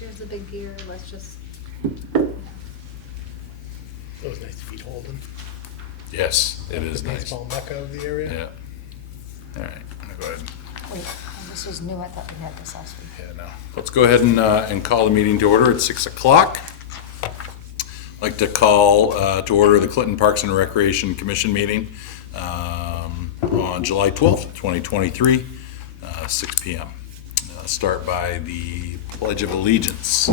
Next year's a big year, let's just, It was nice to beat Holden. Yes, it is The nice. baseball mecca of the area. Yeah. All right, I'm gonna go ahead. Wait, this was new, I thought we had this last week. Yeah, no. Let's go ahead and call the meeting to order at 6 o'clock. I'd like to call to order the Clinton Parks and Recreation Commission meeting on July 12th, 2023, 6 p.m. Start by the Pledge of Allegiance.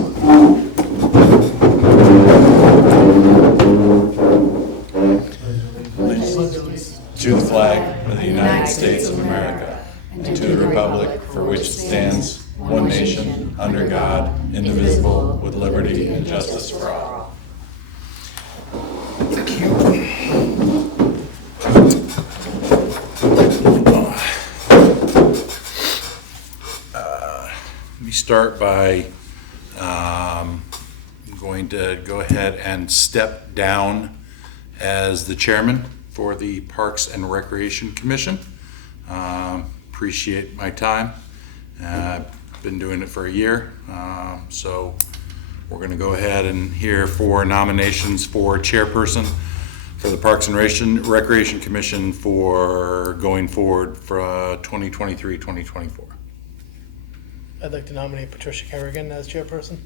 To the flag of the United States of America and to the republic for which it stands, one nation, under God, indivisible, with liberty and justice for all. We start by going to go ahead and step down as the chairman for the Parks and Recreation Commission. Appreciate my time. Been doing it for a year, so we're going to go ahead and hear 4 nominations for chairperson for the Parks and Recreation Commission for going forward for 2023-2024. I'd like to nominate Patricia Kerrigan as chairperson.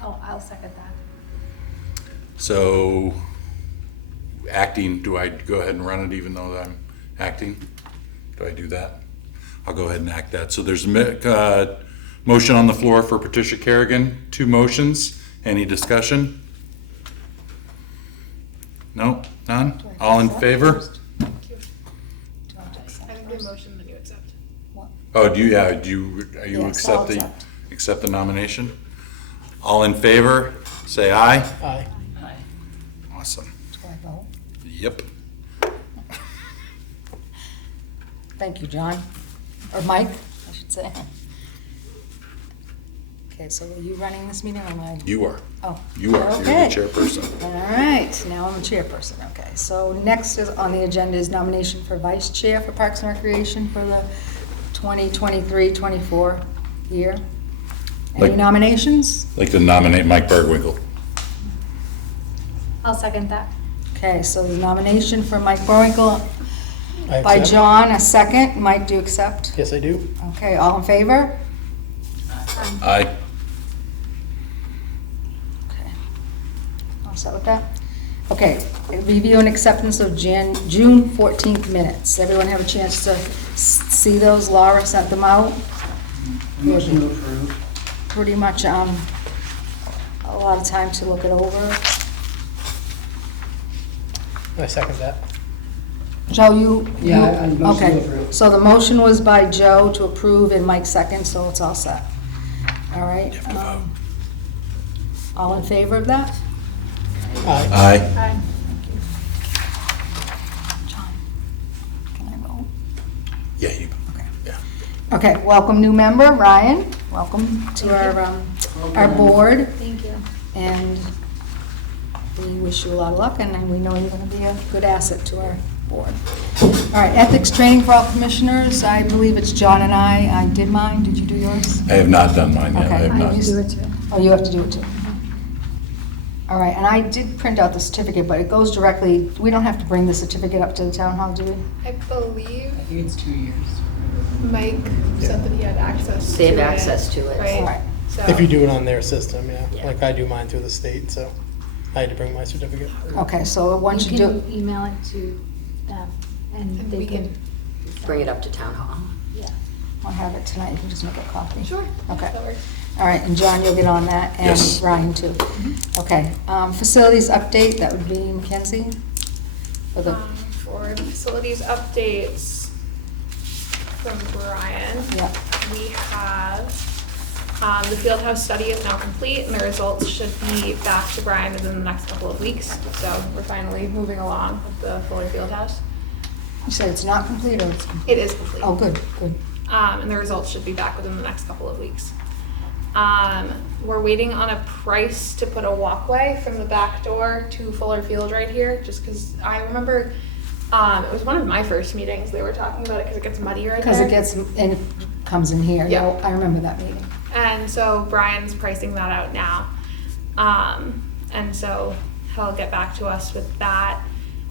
I'll second that. So, acting, do I go ahead and run it even though I'm acting? Do I do that? I'll go ahead and act that. So there's a motion on the floor for Patricia Kerrigan, 2 motions. Any discussion? No? None? All in favor? Thank you. Do you want to accept I think first? the motion that you accept. Oh, are you Yes, I'll accept the nomination? All in favor, say aye. Aye. Awesome. Do I vote? Yep. Thank you, John. Or Mike, I should say. Okay, so are you running this meeting or am I? You are. Oh. You are. You're the Okay. chairperson. All right, now I'm the chairperson, okay. So next is on the agenda is nomination for vice chair for Parks and Recreation for the 2023-24 year. Any Like- nominations? I'd like to nominate Mike Bergwinkle. I'll second that. Okay, so the nomination for Mike Burwinkle I by accept. John, a second. Mike, do you accept? Yes, I do. Okay, all in favor? Aye. Okay. All set with that? Okay, review and acceptance of June 14th minutes. Everyone have a chance to see those? Laura sent them out. Motion to approve. Pretty much, a lot of time to look it over. I second that. Joe, you? Yeah, I motion to Okay, approve. so the motion was by Joe to approve and Mike second, so it's all set. All right. You have to vote. All in favor of that? Aye. Aye. Aye. John, can I vote? Yeah, you. Okay. Yeah. Okay, welcome new member, Ryan. Welcome to our board, Thank you. and we wish you a lot of luck, and we know you're going to be a good asset to our board. All right, ethics training for all commissioners. I believe it's John and I did mine. Did you do yours? I have not done mine yet. Okay. I have I not. need to do it too. Oh, you have to do it too. All right, and I did print out the certificate, but it goes directly, we don't have to bring the certificate up to the town hall, do we? I believe I think it's 2 years. Mike said that he had access to They have it. access to it. Right? All right. So, If you do it on their system, yeah. Yeah. Like I do mine through the state, so I had to bring my certificate. Okay, so once you You do, can email it to them, and And they we can. Bring it up to town hall. Yeah. I'll have it tonight, you can just make a copy. sure. Okay. That works. All right, and John, you'll get on that, and Yes. Ryan too. Okay, facilities update, that would be Mackenzie? For the, For the facilities updates from Brian, yeah, we have, the field house study is now complete and the results should be back to Brian within the next couple of weeks. So we're finally moving along with the Fuller Field House. you said it's not complete, or it's complete? It is complete. Oh, good, good. And the results should be back within the next couple of weeks. We're waiting on a price to put a walkway from the back door to Fuller Field right here, just because I remember, it was one of my first meetings, they were talking about it because it gets muddy right there. Because it gets, and comes in here. Yeah. I remember that meeting. And so Brian's pricing that out now. And so he'll get back to us with that.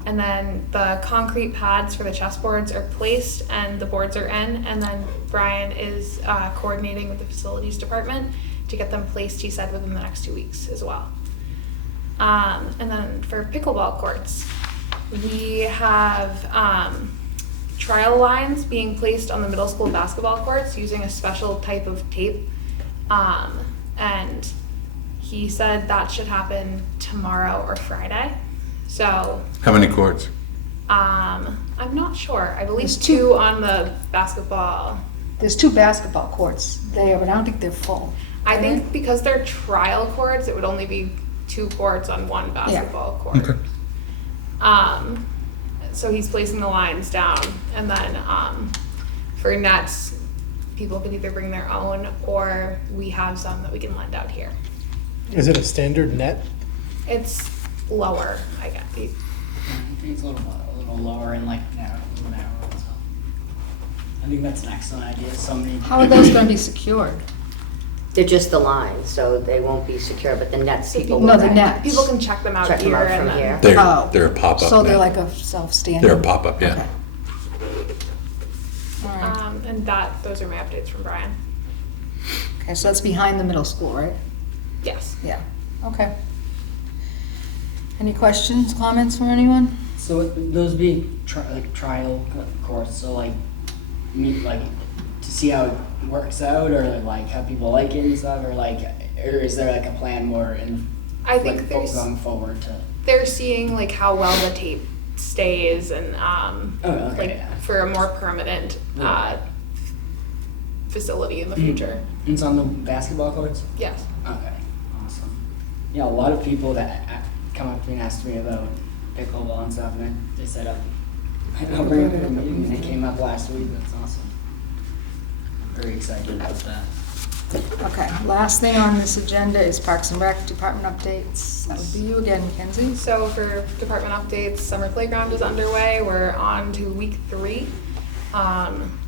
And then the concrete pads for the chessboards are placed and the boards are in. And then Brian is coordinating with the facilities department to get them placed, he said, within the next 2 weeks as well. And then for pickleball courts, we have trial lines being placed on the middle school basketball courts using a special type of tape. And he said that should happen tomorrow or Friday. So, How many courts? I'm not sure. I believe There's two on the basketball. There's 2 basketball courts there, but I don't think they're full. I think because they're trial courts, it would only be 2 courts on one basketball court. Okay. So he's placing the lines down, and then for nets, people can either bring their own, or we have some that we can lend out here. Is it a standard net? It's lower, I guess. I think it's a little lower and like narrow, a little narrower, so. I think that's an excellent idea, so many. How are those gonna be secured? They're just the lines, so they won't be secure, but the nets people No, will the nets. People can check them out check here them out and from then. here. Oh. They're a pop-up So they're net. like a self-standing? They're a pop-up, yeah. Okay. All right. And those are my updates from Brian. Okay, so that's behind the middle school, right? Yes. Yeah, okay. Any questions, comments from anyone? So those being trial course, so like meet like to see how it works out, or like how people like it and stuff, or is there like a plan more in I think like, there's going forward to? they're seeing like how well the tape stays and Oh, okay, like yeah. for a more permanent Yeah. facility in the Mhm. future. And it's on the basketball courts. Yes. Okay, awesome. Yeah, a lot of people that come up to me and ask me about pickleball and stuff, and they said, I'll bring it to a meeting, and it came up last week. That's awesome. Very excited about that. Okay, last thing on this agenda is Parks and Rec Department updates. That would be you again, Mackenzie. So for department updates, summer playground is underway. We're on to week 3.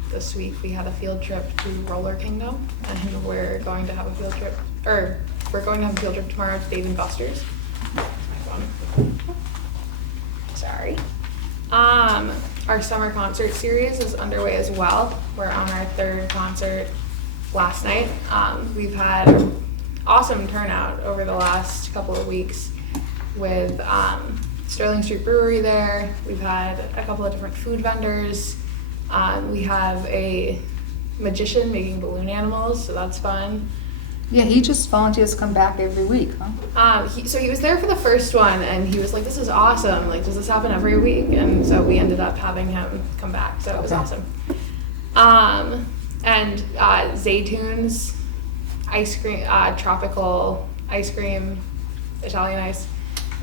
This week we had a field trip to Roller Kingdom, and we're going to have a field trip tomorrow to Dave and Buster's. Sorry. Our summer concert series is underway as well. We're on our 3rd concert last night. We've had an awesome turnout over the last couple of weeks with Sterling Street Brewery there. We've had a couple of different food vendors. We have a magician making balloon animals, so that's fun. Yeah, he just volunteers to come back every week, huh? So he was there for the first one, and he was like, "This is awesome! Like, does this happen every week?" And so we ended up having him come back. So it was Okay. awesome. And Zaytoons ice cream, tropical ice cream, Italian ice,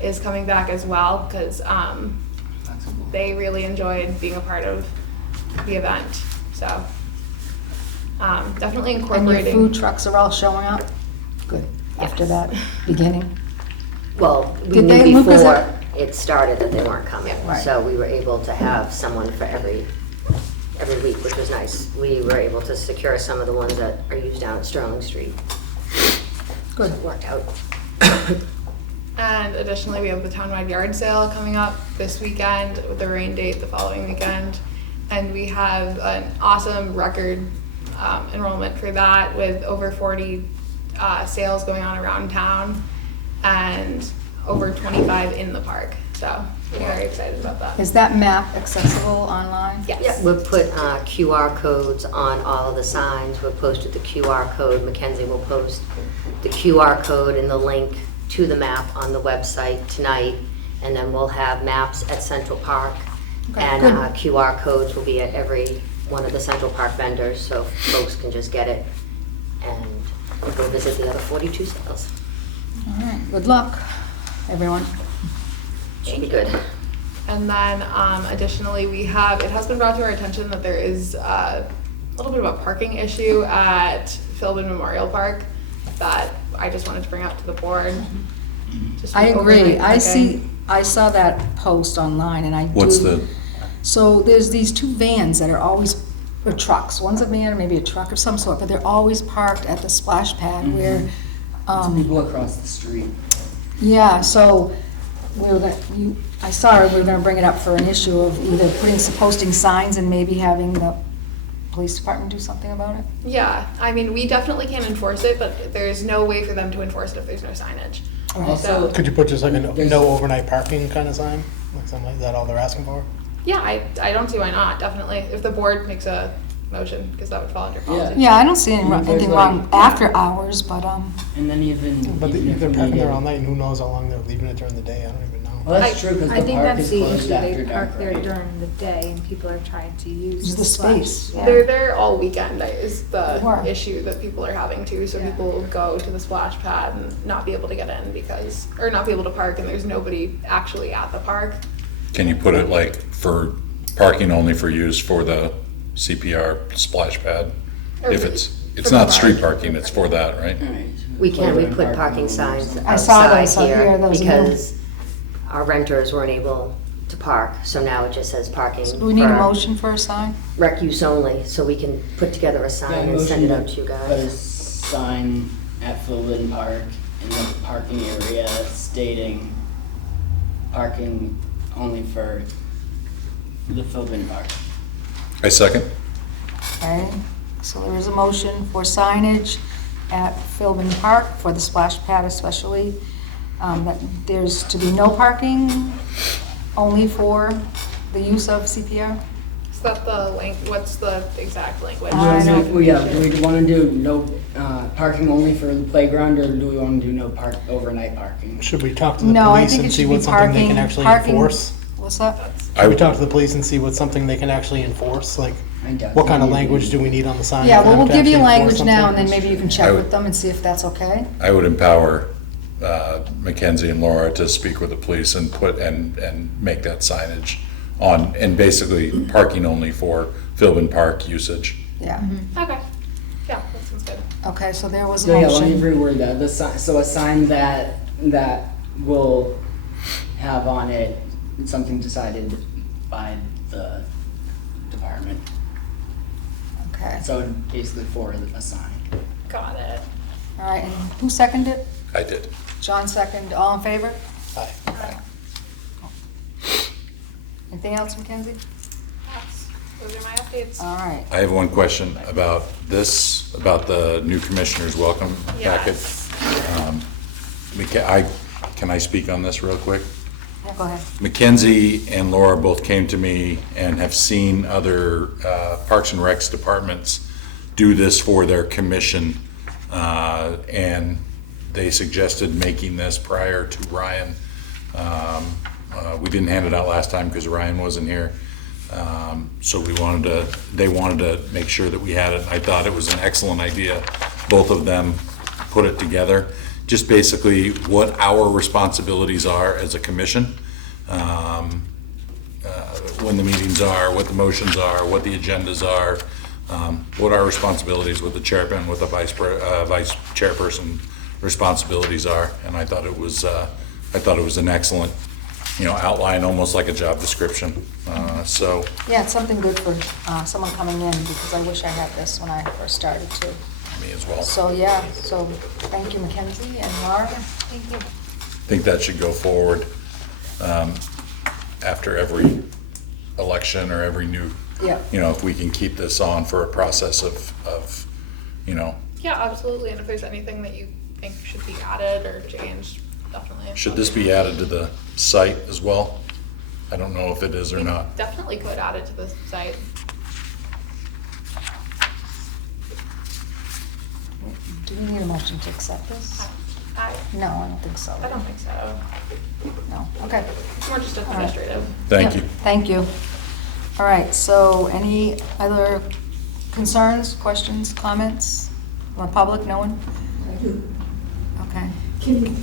is coming back as well because That's cool. they really enjoyed being a part of the event. So definitely And incorporating. your food trucks are all showing up? Good, after Yes. that beginning. Well, we Did they, knew Lucas, before it started that they weren't coming. Yeah. Right. So we were able to have someone for every week, which was nice. We were able to secure some of the ones that are used down at Sterling Street. Good. It worked out. And additionally, we have the townwide yard sale coming up this weekend with the rain date the following weekend. And we have an awesome record enrollment for that with over 40 sales going on around town and over 25 in the park. So we're very excited about that. Is that map accessible online? Yes. We've put QR codes on all of the signs. We've posted the QR code. Mackenzie will post the QR code and the link to the map on the website tonight. And then we'll have maps at Central Park. Okay, And good. QR codes will be at every one of the Central Park vendors, so folks can just get it and go visit the other 42 sales. All right, good luck, everyone. Should be good. And then additionally, it has been brought to our attention that there is a little bit of a parking issue at Philbin Memorial Park that I just wanted to bring up to the board. Just I with agree. overnight I saw that post online and I do. What's the, So there's these 2 vans that are always or trucks. One's a van or maybe a truck of some sort, but they're always parked at the splash pad where, Some people across the street. yeah, so we were I saw we were gonna bring it up for an issue of either posting signs and maybe having the police department do something about it. Yeah, I mean, we definitely can enforce it, but there's no way for them to enforce it if there's no signage. Also, Could you put just like a There's- no overnight parking kind of sign? Like something, is that all they're asking for? Yeah, I don't see why not, definitely, if the board makes a motion, because that would fall under policy. Yeah, I don't see There's anything like- wrong after hours, but, and then But even if they're we parking there needed- all night, and who knows how long they're leaving it during the day, I don't even know. Well, that's true, because I the think park that's is the closed issue, after they dark, park there right? during the day and people are trying to use Use the the splash. space, Yeah. They're there all weekend is the Sure. issue that people are having too, so Yeah. people will go to the splash pad and not be able to get in because, or not be able to park and there's nobody actually at the park. Can you put it like for parking only for use for the CPR splash pad? Or If for it's the not street park. parking, it's for that, right? Alright. We put Playground parking signs I saw those outside up here, here those new- because our renters weren't able to park, so now it just says parking do we need a for motion for a sign? rec use only, so we can put together a Yeah, sign and send it motion out to you Put a guys. sign at Philbin Park in the parking area stating parking only for the Philbin Park. I second. Okay, so there is a motion for signage at Philbin Park for the splash pad especially. That there's to be no parking, only for the use of CPR. Is that the what's the exact language? I know. Do we want to do no parking only for the playground, or do we want to do no overnight parking? Should we talk to the No, I police think and it see should be what something they parking, can actually parking. enforce? What's that? Should we talk to the police and see what something they can actually enforce? Like, I doubt what kind of they language even- do we need on the sign? Yeah, for well, them we'll to give you actually enforce language now, and something? then maybe you can I check would- with them and see if that's okay. I would empower Mackenzie and Laura to speak with the police and and make that signage on, and basically parking only for Philbin Park usage. Yeah, Okay, yeah, that sounds good. okay, so there was a So yeah, let me motion. reword that. The sign, so a sign that will have on it something decided by the department. Okay, So basically for a sign. Got it. all right, and who seconded it? I did. John seconded, all in favor? Aye. Anything else, Mackenzie? Those are my updates. All right. I have one question about this, about the new commissioner's welcome packet. Yes. Can I speak on this real quick? Yeah, go ahead. Mackenzie and Laura both came to me and have seen other Parks and Recs departments do this for their commission. And they suggested making this prior to Ryan. We didn't hand it out last time because Ryan wasn't here. So they wanted to make sure that we had it. I thought it was an excellent idea. Both of them put it together. Just basically what our responsibilities are as a commission. When the meetings are, what the motions are, what the agendas are, what our responsibilities with the chairman, what the vice chairperson responsibilities are. And I thought it was an excellent, outline, almost like a job description. So Yeah, it's something good for someone coming in, because I wish I had this when I first started too. me as well. So, yeah, so thank you, Mackenzie and Laura. Thank you. I think that should go forward after every election or every new, Yeah. if we can keep this on for a process of Yeah, absolutely. And if there's anything that you think should be added or changed, definitely. should this be added to the site as well? I don't know if it is or not. Definitely could add it to the site. Do we need a motion to accept this? I No, I don't think so. I don't think so. No, okay. It's more just administrative. Thank Yep, you. Thank you. All right, so any other concerns, questions, comments from the public? No one? Okay.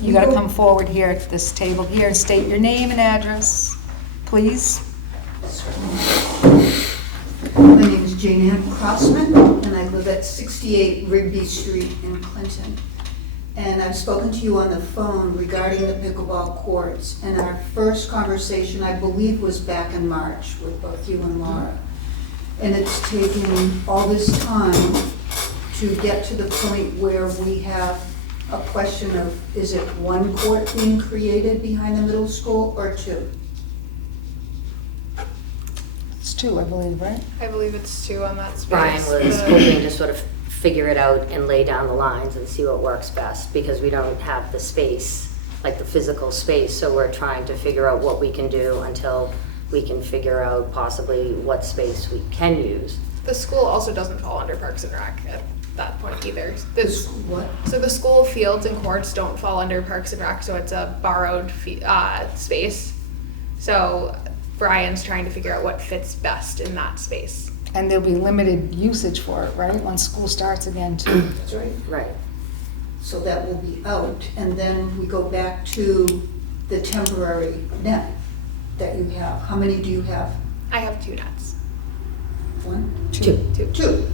You gotta come forward here at this table here and state your name and address, please. My name is Jane Ann Crossman, and I live at 68 Rigby Street in Clinton. And I've spoken to you on the phone regarding the pickleball courts. And our first conversation, I believe, was back in March with both you and Laura. And it's taken all this time to get to the point where we have a question of, is it one court being created behind the middle school or two? It's 2, I believe, right? I believe it's 2 on that space. Brian was The- hoping to sort of figure it out and lay down the lines and see what works best, because we don't have the space, like the physical space, so we're trying to figure out what we can do until we can figure out possibly what space we can use. The school also doesn't fall under Parks and Rec at that point either. This, What? so the school fields and courts don't fall under Parks and Rec, so it's a borrowed space. So Brian's trying to figure out what fits best in that space. And there'll be limited usage for it, right, when school starts again, too? That's right. Right. So that will be out. And then we go back to the temporary net that you have. How many do you have? I have 2 nets. 1? 2. 2.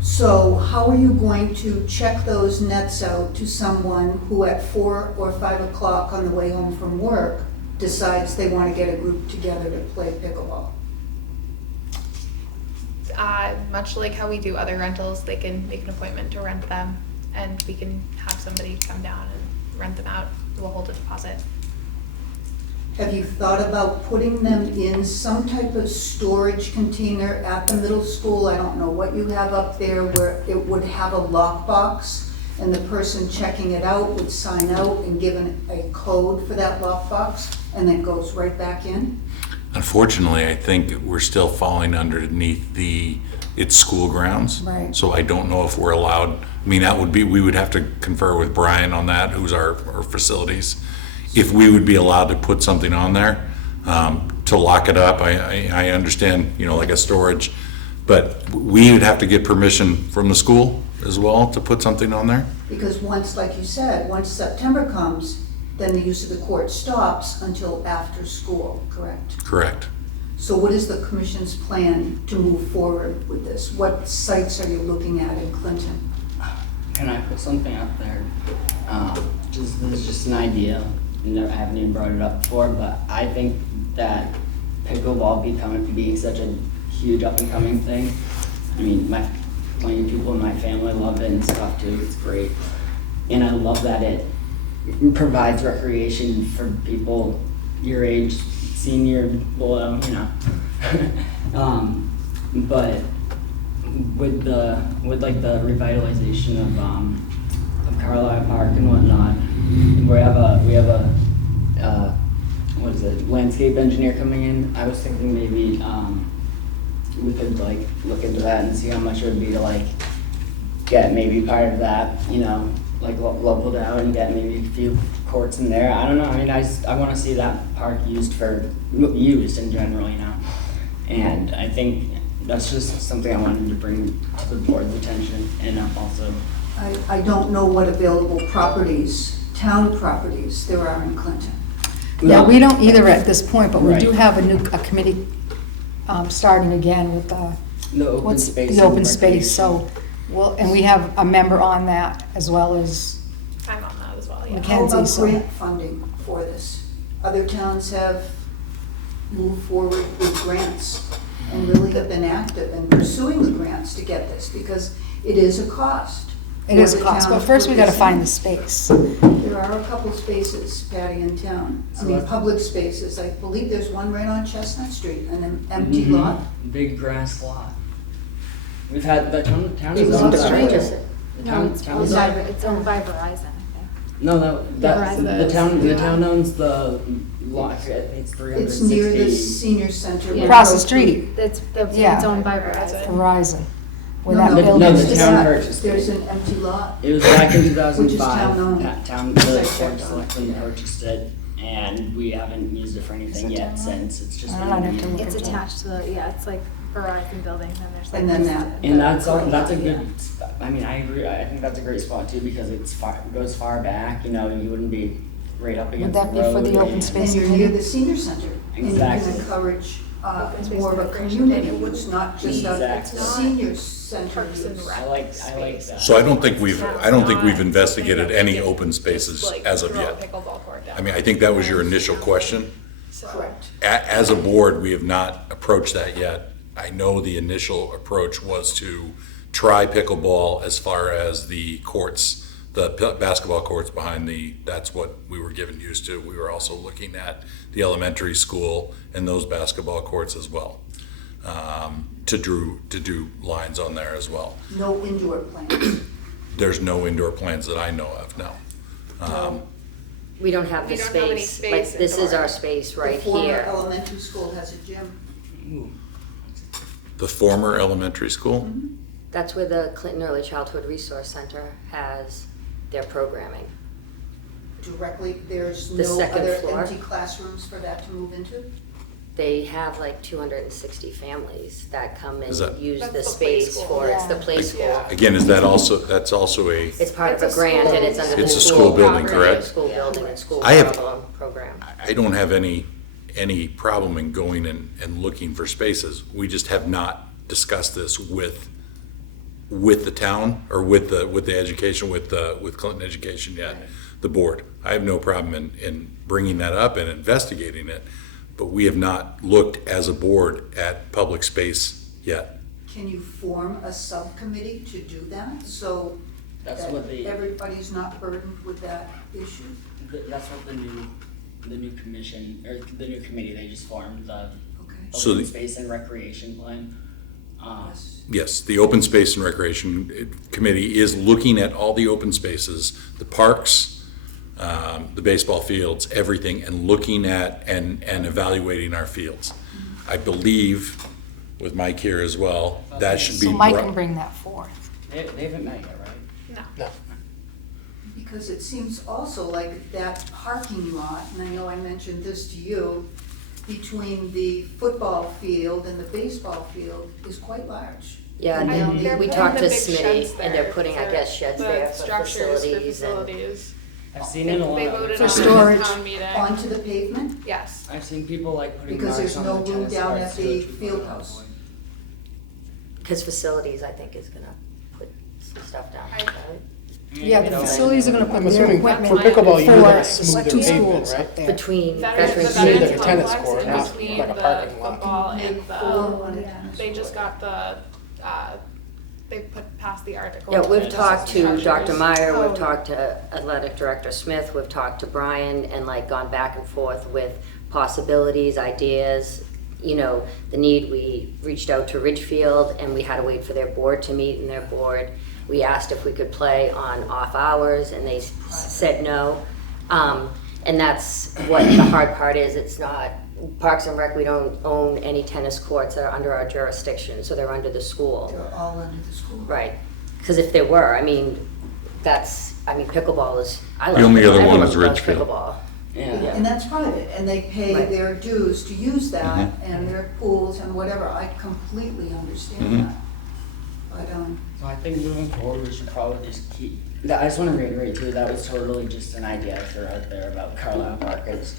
So how are you going to check those nets out to someone who at 4 or 5 o'clock on the way home from work decides they want to get a group together to play pickleball? Much like how we do other rentals, they can make an appointment to rent them, and we can have somebody come down and rent them out. We'll hold a deposit. Have you thought about putting them in some type of storage container at the middle school? I don't know what you have up there where it would have a lockbox and the person checking it out would sign out and give a code for that lockbox and then goes right back in? Unfortunately, I think we're still falling underneath it's school grounds. Right. So I don't know if we're allowed, I mean, we would have to confer with Brian on that, who's our facilities. If we would be allowed to put something on there, to lock it up, I understand, like a storage, but we would have to get permission from the school as well to put something on there? Because once, like you said, once September comes, then the use of the court stops until after school, correct? Correct. So what is the commission's plan to move forward with this? What sites are you looking at in Clinton? Can I put something out there? This is just an idea. I haven't even brought it up before, but I think that pickleball being such a huge up and coming thing. I mean, plenty of people in my family love it and stuff too. It's great, and I love that it provides recreation for people your age, senior, below, but with the revitalization of Carlisle Park and whatnot, we have a landscape engineer coming in. I was thinking maybe we could look into that and see how much it would be to get maybe part of that, leveled out and get maybe a few courts in there. I don't know. I mean, I want to see that park used in general, and I think that's just something I wanted to bring to the board's attention, and also. I don't know what available town properties there are in Clinton. Yeah, we don't either at this point, but we Right. do have a committee starting again with The open space. the open and space, so, and we have a member on that as well as I'm on that as well, yeah. Okay. How about Mackenzie, so- grant funding for this? Other towns have moved forward with grants and really have been active in pursuing the grants to get this because it is a cost. it is a for the cost, town but to first put we gotta this in. find the space. There are a couple spaces, Patty, in town. I mean, So- public spaces. I believe there's one right on Chestnut Street, an empty Mhm. lot. Big grass lot. We've had the town It is was owned on the by. street. The No, town, it's town owned is by, owned- it's owned by Verizon, I think. No, that Verizon. the town owns the lot. I think it's 360. It's near the senior center. Yeah. Across the street, It's Yeah. owned by Verizon. Verizon, where No, that no, building no, is. the It's town not. purchased it. There's an empty lot. It was back in Which is 2005. town-owned. Town, It's the like board of town-owned. selectmen purchased it, and we haven't used it for anything Is it yet town-owned? since. It's just I been don't know, I'd have to look It's into it. attached to the, yeah, it's like Verizon building, then there's like. And then this- that- And that's the- a yeah. good. I mean, I agree. I think that's a great spot too because it goes far back. You wouldn't be right up against that the be for road. the open and- space? And you're near the senior center. Exactly. And you can encourage Open space more of a recreation. community, it's not just a Exactly. senior center Parks and use. Rec I like space. that. So I don't think we've Not investigated something that any we can open spaces just, as of throw a yet. pickleball court down. I mean, I think that was your initial question. So- Correct. As a board, we have not approached that yet. I know the initial approach was to try pickleball as far as the courts, the basketball courts behind that's what we were given used to. We were also looking at the elementary school and those basketball courts as well, to do lines on there as well. No indoor plants. There's no indoor plans that I know of, no. We don't have the We don't have any space, like, space this is indoor. our space right The former here. elementary school has a gym. Ooh. The former elementary school? That's where the Clinton Early Childhood Resource Center has their programming. Directly, there's The no second other floor. empty classrooms for that to move into? They have like 260 families that come and Is that- use That's the the play space school. for, it's the Yeah. play school. Yeah. Again, that's also a, It's part of It's a a grant school- and it's under the It's a school. school building, property, correct? School building and school I have- program. I don't have any problem in going and looking for spaces. We just have not discussed this with the town or with the education, with Clinton Education yet, the board. I have no problem in bringing that up and investigating it, but we have not looked as a board at public space yet. Can you form a subcommittee to do that, so That's that what everybody's not burdened with that issue? that's what the new commission, or the new committee they just formed, the Okay. So open the- space and recreation plan. Yes. Yes, the Open Space and Recreation Committee is looking at all the open spaces, the parks, the baseball fields, everything, and looking at and evaluating our fields. I believe, with Mike here as well, that should be. So Mike brought- can bring that forth. They haven't met yet, right? No. No. Because it seems also like that parking lot, and I know I mentioned this to you, between the football field and the baseball field is quite large. Yeah, And and now then They're we putting talked the to big Smitty sheds and they're there putting, I for guess, sheds the there for structures for facilities and. facilities. I've seen it a lot. They of voted other on For it towns. at storage. town meeting. Onto the pavement, Yes. I've seen people like putting because marks there's on no the room tennis down courts at so the that people field don't house. avoid. Because facilities, I think, is gonna put some stuff down, I- right? Yeah, the facilities are gonna put I'm their assuming equipment for pickleball, you're gonna for smooth two their pavement, schools right? up there. Between Veterans, the Veterans Veterans Veterans like a tennis complex court, in not between like a the parking lot. football and Or on a the, tennis they just court. got the, they put past the article. Yeah, to we've just talked to Dr. structures. Meyer, Oh, we've yeah. talked to Athletic Director Smith, we've talked to Brian, and like gone back and forth with possibilities, ideas, you know, the need. We reached out to Ridgefield and we had to wait for their board to meet, and their board, we asked if we could play on off hours and they said no. And that's what the hard part is, it's not, Parks and Rec, we don't own any tennis courts that are under our jurisdiction, so they're under the school. They're all under the school. Right, because if they were, I mean, pickleball is, I love The only pickleball. other one Everyone is loves Ridgefield. pickleball. Yeah. And that's private, and they pay Right. their dues to use that, Mm-hmm. and their pools and whatever, I completely understand Mhm. that. But, So I think moving forward, we should probably just keep, I just wanna reiterate too, that was totally just an idea I threw out there about Carlisle Park, I was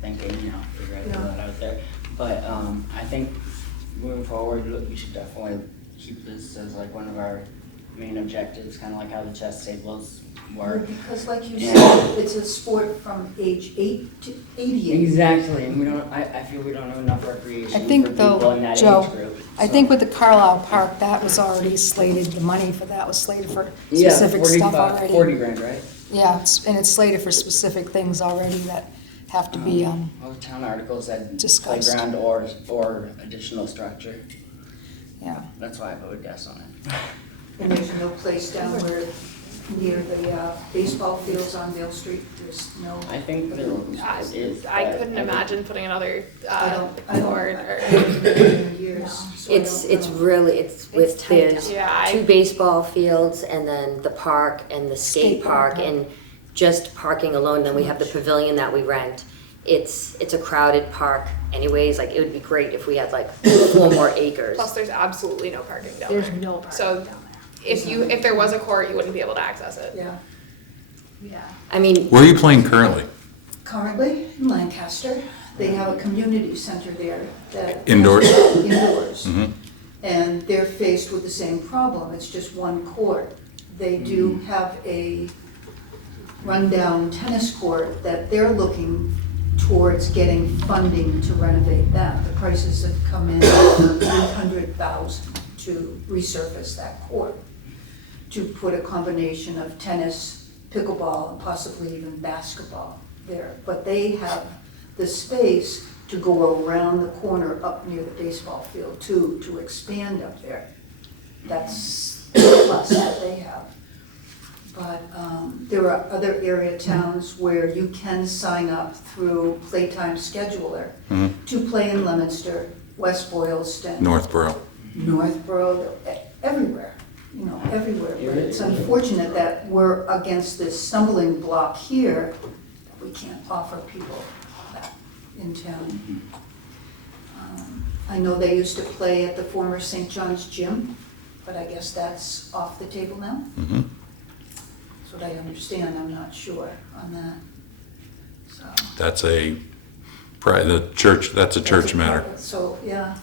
thinking, you know, figure I'd throw Yeah. that out there. But, I think moving forward, look, we should definitely keep this as like one of our main objectives, kinda like how the chess tables work. because like you Yeah. said, it's a sport from age 8 to 88. Exactly, and we don't, I feel we don't have enough recreation I for think people though, in that Joe, age group. I so. think with the Carlisle Park, that was already slated, the money for that was slated for Yeah, specific stuff 45 already. 40 grand, right? Yeah, and it's slated for specific things already that have to be, Well, the town article said discussed. playground or additional structure. yeah. That's why I voted yes on it. And there's no place down where, near the baseball fields on Dale Street, there's no. I think there is. I but couldn't think- imagine putting another, I don't, court I or. haven't been there in years, so I It's don't know. really, it's with tight there's Yeah, I- 2 baseball fields and then the park and the skate Skate park. park and just parking alone, then we have the pavilion that we rent. It's a crowded park anyways, like it would be great if we had like 4 more acres. Plus, there's absolutely no parking down There's there. no parking So down if there was a court, you wouldn't be able to access it. Yeah, there. Yeah. I mean, Where are you playing currently? currently in Lancaster, they have a community center there that. Indoors? Indoors. Mhm. And they're faced with the same problem, it's just one court. They do have a rundown tennis court that they're looking towards getting funding to renovate that. The prices have come in $300,000 to resurface that court, to put a combination of tennis, pickleball, and possibly even basketball there. But they have the space to go around the corner up near the baseball field too, to expand up there. That's the plus that they have. But there are other area towns where you can sign up through Playtime Scheduler to play in Leominster, West Boylston, Northborough. Northborough, everywhere, everywhere. But it's unfortunate that we're against this stumbling block here, that we can't offer people that in town. I know they used to play at the former St. John's Gym, but I guess that's off the table now. Mm-hmm. That's what I understand, I'm not sure on that, so. That's a church matter. So, yeah,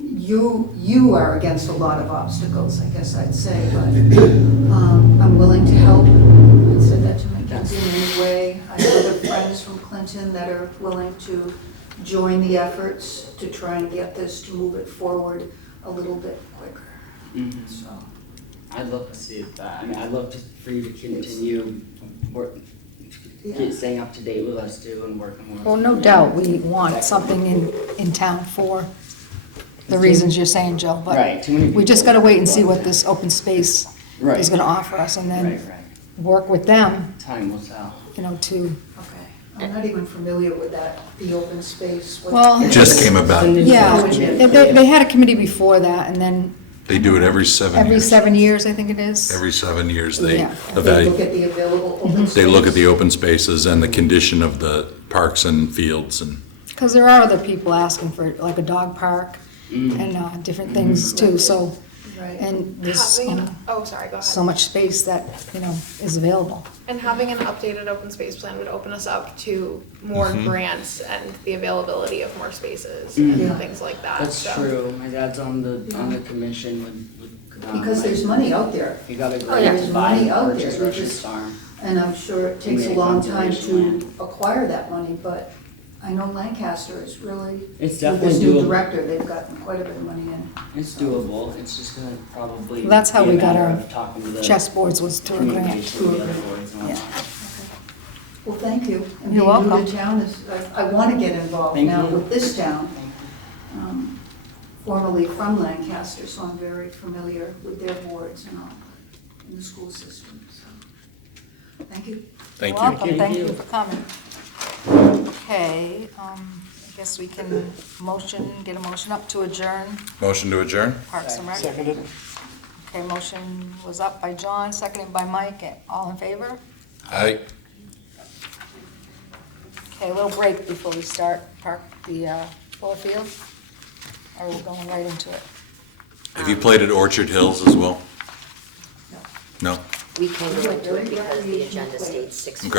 you are against a lot of obstacles, I guess I'd say, but I'm willing to help. I said that to Mackenzie in any way. I have other friends from Clinton that are willing to join the efforts to try and get this, to move it forward a little bit quicker, so. I'd love to see that. I mean, I'd love for you to continue Yeah. staying up to date with us too and working with. Well, no doubt, we want something in town for the reasons you're saying, Joe, but Right, too many we just people- gotta wait and see what this open space Right. is gonna offer us, and then Right. work with them, Time will tell. to, Okay, I'm not even familiar with that, the open space. what- well. Just came about. Yeah, they had a committee before that, and then They do it every 7 years. every 7 years, I think it is. Every 7 years, they Yeah. They evaluate. look at the available open space. They look at the open spaces and the condition of the parks and fields and, Because there are other people asking for, like, a dog park and different things too, so, Right. and there's Having sorry, go ahead. so much space that, is available. And having an updated open space plan would open us up to more grants and the availability of more spaces and Yeah. things like that. That's so. true. My dad's on the commission with Because there's money out there, He got a yeah. grant to There's buy money and out purchase there. We Rush's just- farm. and I'm sure it takes a Made long time conservation land. to acquire that money, but I know Lancaster is really, It's with definitely this new doable. director, they've gotten quite a bit of money in. It's doable. It's just gonna probably. Well, that's how be a we got matter our of talking to the Chessboards was through a grant. communication with the other boards and whatnot. Well, thank you. And You're being new welcome. to town is, I want to get involved Thank now you. with this town. Thank you. Formerly from Lancaster, so I'm very familiar with their boards and all, in the school system, so. Thank you. thank You're you. welcome. Thank you for coming. Okay, I guess we can get a motion up to adjourn Motion to adjourn? Parks and Rec. Seconded? Okay, motion was up by John, seconded by Mike. All in favor? Aye. Okay, a little break before we start the full field. Or are we going right into it? Have you played at Orchard Hills as well? No? We can go into it because the agenda states 6:15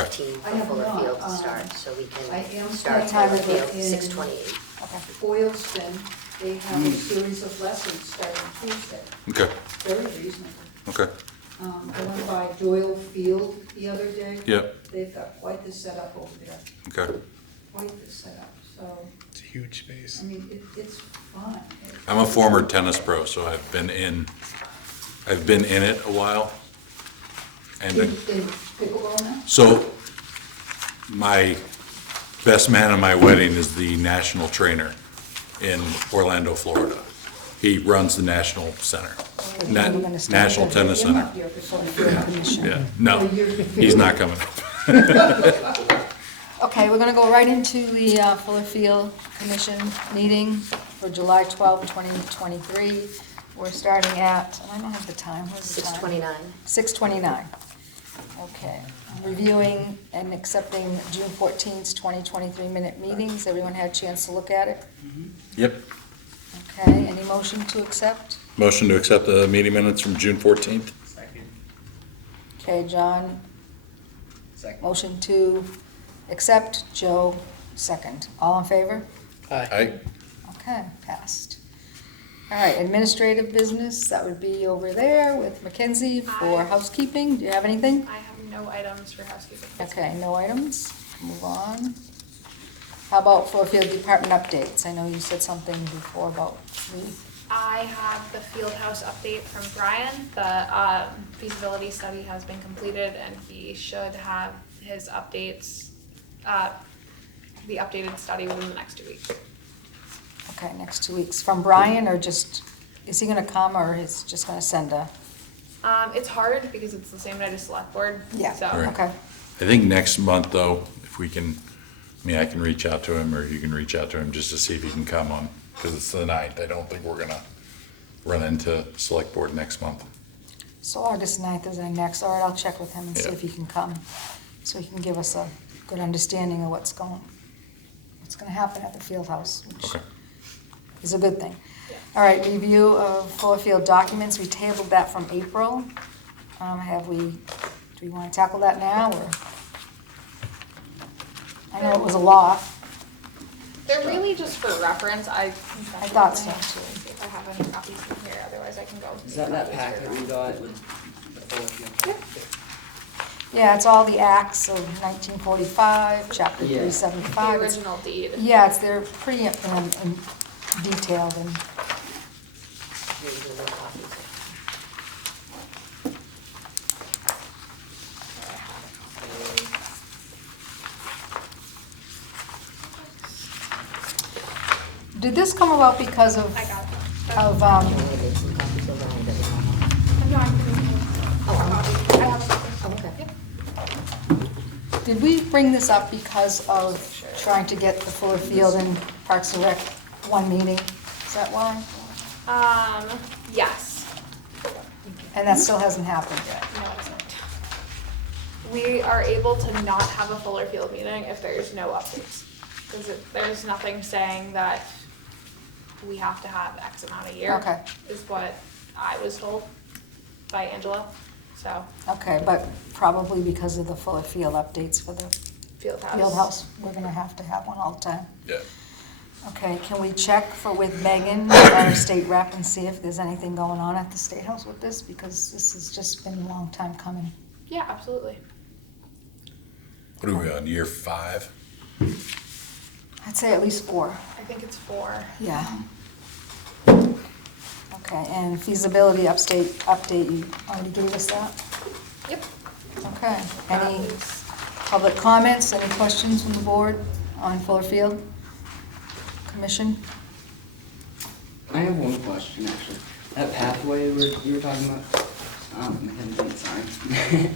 I for have Fuller not, Field to start, so we I can am start playing Fuller Field in- 6:28. Boylston, they have a series of lessons starting Tuesday, Okay, very reasonable. okay. I went by Doyle Field the other day. Yep, They've got quite the setup over there, okay. quite the setup, so, It's a huge space. I mean, it's fun. I'm a former tennis pro, so I've been in it a while. And In pickleball now? so my best man at my wedding is the national trainer in Orlando, Florida. He runs the National Center, National Tennis Him Center. up here for some- Commission. Yeah, no, he's not coming up. Okay, we're gonna go right into the Fuller Field Commission meeting for July 12, 2023. We're starting at, and I don't have the time, where's the time? 6:29. 6:29. Okay. Reviewing and accepting June 14th, 2023 minute meetings. Everyone had a chance to look at it? Yep. Okay, any motion to accept? Motion to accept the meeting minutes from June 14th? Second. Okay, John, Second. motion to accept, Joe, second. All in favor? Aye. Okay, passed. All right, administrative business, that would be over there with Mackenzie for Aye. housekeeping. Do you have anything? I have no items for housekeeping. Okay, no items. Move on. How about for field department updates? I know you said something before about Lee. I have the field house update from Brian. The feasibility study has been completed and he should have his updates, the updated study within the next 2 weeks. Okay, next 2 weeks. From Brian, or just, is he gonna come, or he's just gonna send a? It's hard because it's the same night as select board. Yeah, So, Right. okay. I think next month, though, if we can, I mean, I can reach out to him, or you can reach out to him just to see if he can come on, because it's the 9th. I don't think we're gonna run into select board next month. So August 9th is our next, all right, I'll check with him and see Yeah. if he can come, so he can give us a good understanding of what's gonna happen at the field house, which Okay. is a good thing. All right, review of Fuller Field documents, we tabled that from April. Do we want to tackle that now, or? I know it was a lot. they're really just for reference. I thought so, too. See if I have any copies in here, otherwise I can go. Is that copies for packet we them. got with the full field? Yeah, it's all the acts of 1945, chapter Yeah. 375. The It's- original deed. Yeah, they're pretty detailed and, Here's the copies. did this come about because of, I got them. of, I did some copies of mine, doesn't matter. No, I can Oh, I have a copy. Oh, okay. did we bring this up because of trying to get the Fuller Field and Parks and Rec one meeting? Is that why? Yes. And that still hasn't happened yet? No, it isn't. We are able to not have a Fuller Field meeting if there's no updates. Because there's nothing saying that we have to have X amount a year. Okay. Is what I was told by Angela, so, Okay, but probably because of the Fuller Field updates for the field house. field house, we're gonna have to have one all the time. Yeah. Okay, can we check with Megan, our state rep, and see if there's anything going on at the State House with this? Because this has just been a long time coming. Yeah, absolutely. What are we on, year 5? I'd say at least 4. I think it's 4. Yeah. Okay, and feasibility update, you already gave us that? Yep. Okay, any That is- public comments, any questions from the board on Fuller Field Commission? I have one question, actually. That pathway you were talking about, Mackenzie, sorry.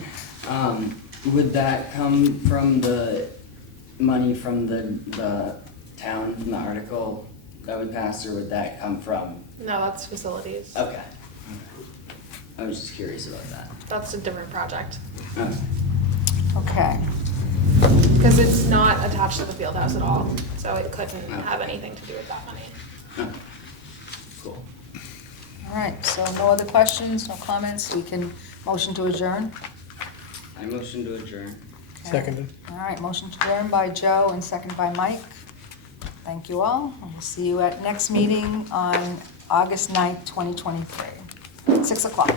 Would that come from the money from the town, from the article that we passed, or would that come from? No, that's facilities. Okay. I was just curious about that. That's a different project. Okay. Okay, Because it's not attached to the field house at all, so it couldn't have anything to do with that money. Okay. Cool. all right, so no other questions, no comments, we can motion to adjourn? I motion to adjourn. Okay. Seconded. All right, motion to adjourn by Joe and second by Mike. Thank you all, and we'll see you at next meeting on August 9th, 2023, 6 o'clock.